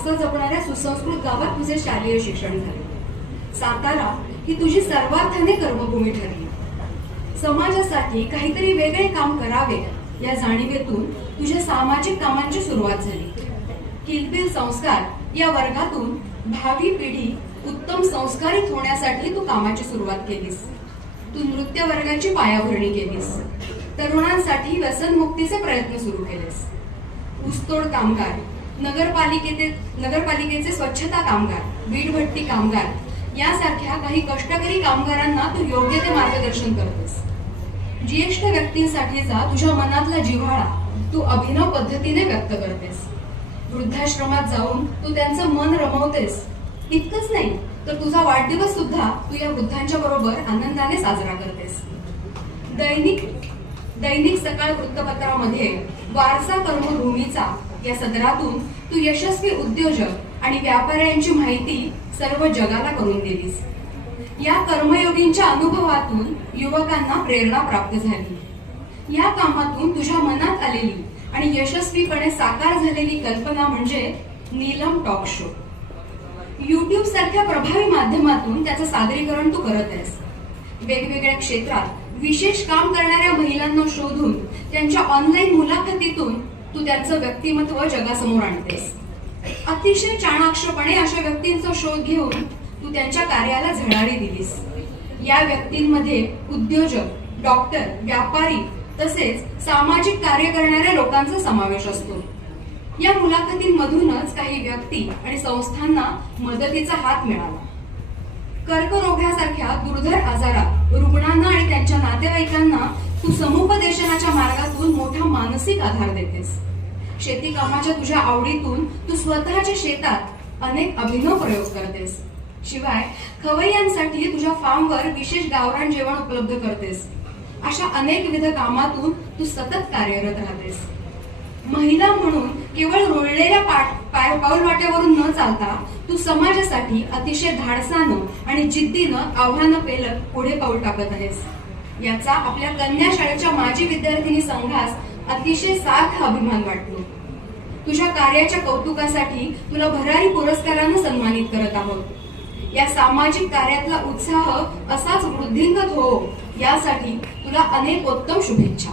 वारसा जपणाऱ्या सुसंस्कृत गावात तुझे शालेय शिक्षण झाले। सातारा ही तुझी सर्वार्थाने कर्मभूमी ठरली। समाजासाठी काहीतरी वेगळे काम करावे या जाणीवेतून तुझ्या सामाजिक कामांची सुरुवात झाली। किलबिल संस्कार या वर्गातून भावी पिढी उत्तम संस्कारित होण्यासाठी तू कामाची सुरुवात केलीस। तू नृत्य वर्गाची पायाभरणी केलीस। तरुणांसाठी व्यसनमुक्तीचे प्रयत्न सुरू केलेस। ऊसतोड कामगार, नगरपालिकेचे स्वच्छता कामगार, वीटभट्टी कामगार यासारख्या काही कष्टकरी कामगारांना तू योग्य ते मार्गदर्शन करतेस। ज्येष्ठ व्यक्तींसाठीचा तुझ्या मनातला जिव्हाळा तू अभिनव पद्धतीने व्यक्त करतेस। वृद्धाश्रमात जाऊन तू त्यांचं मन रमवतेस। इतकंच नाही तर तुझा वाढदिवस सुद्धा तू या वृद्धांच्या बरोबर आनंदाने साजरा करतेस। दैनिक सकाळ वृत्तपत्रामध्ये वारसा कर्मभूमीचा या सदरातून तू यशस्वी उद्योजक आणि व्यापाऱ्यांची माहिती सर्व जगाला करून दिलीस। या कर्मयोगींच्या अनुभवातून युवकांना प्रेरणा प्राप्त झाली। या कामातून तुझ्या मनात आलेली आणि यशस्वीपणे साकार झालेली कल्पना म्हणजे नीलम टॉक शो। YouTube सारख्या प्रभावी माध्यमातून त्याचं सादरीकरण तू करत आहेस। वेगवेगळ्या क्षेत्रात विशेष काम करणाऱ्या महिलांना शोधून त्यांच्या ऑनलाईन मुलाखतीतून तू त्यांचं व्यक्तिमत्व जगासमोर आणतेस। अतिशय चाणाक्षपणे अशा व्यक्तींचा शोध घेऊन तू त्यांच्या कार्याला झळाळी दिलीस। या व्यक्तींमध्ये उद्योजक, डॉक्टर, व्यापारी तसेच सामाजिक कार्य करणाऱ्या लोकांचा समावेश असतो। या मुलाखतींमधूनच काही व्यक्ती आणि संस्थांना मदतीचा हात मिळाला। कर्करोगासारख्या दुर्धर आजारात रुग्णांना आणि त्यांच्या नातेवाईकांना तू समुपदेशनाच्या मार्गातून मोठा मानसिक आधार देतेस। शेती कामाच्या तुझ्या आवडीतून तू स्वतःच्या शेतात अनेक अभिनव प्रयोग करतेस। शिवाय खवय्यांसाठी तुझ्या फार्मवर विशेष गावरान जेवण उपलब्ध करतेस। अशा अनेकविध कामातून तू सतत कार्यरत राहतेस। महिला म्हणून केवळ रोळलेल्या पाऊलवाट्यावरून न चालता तू समाजासाठी अतिशय धाडसानं आणि जिद्दीनं आव्हानं पेलत पुढे पाऊल टाकत आहेस। याचा आपल्या कन्या शाळेच्या माजी विद्यार्थिनी संघास अतिशय सार्थ अभिमान वाटतो। तुझ्या कार्याच्या कौतुकासाठी तुला भरारी पुरस्कारानं सन्मानित करत आहोत। या सामाजिक कार्यातला उत्साह असाच वृद्धिंगत हो यासाठी तुला अनेक उत्तम शुभेच्छा।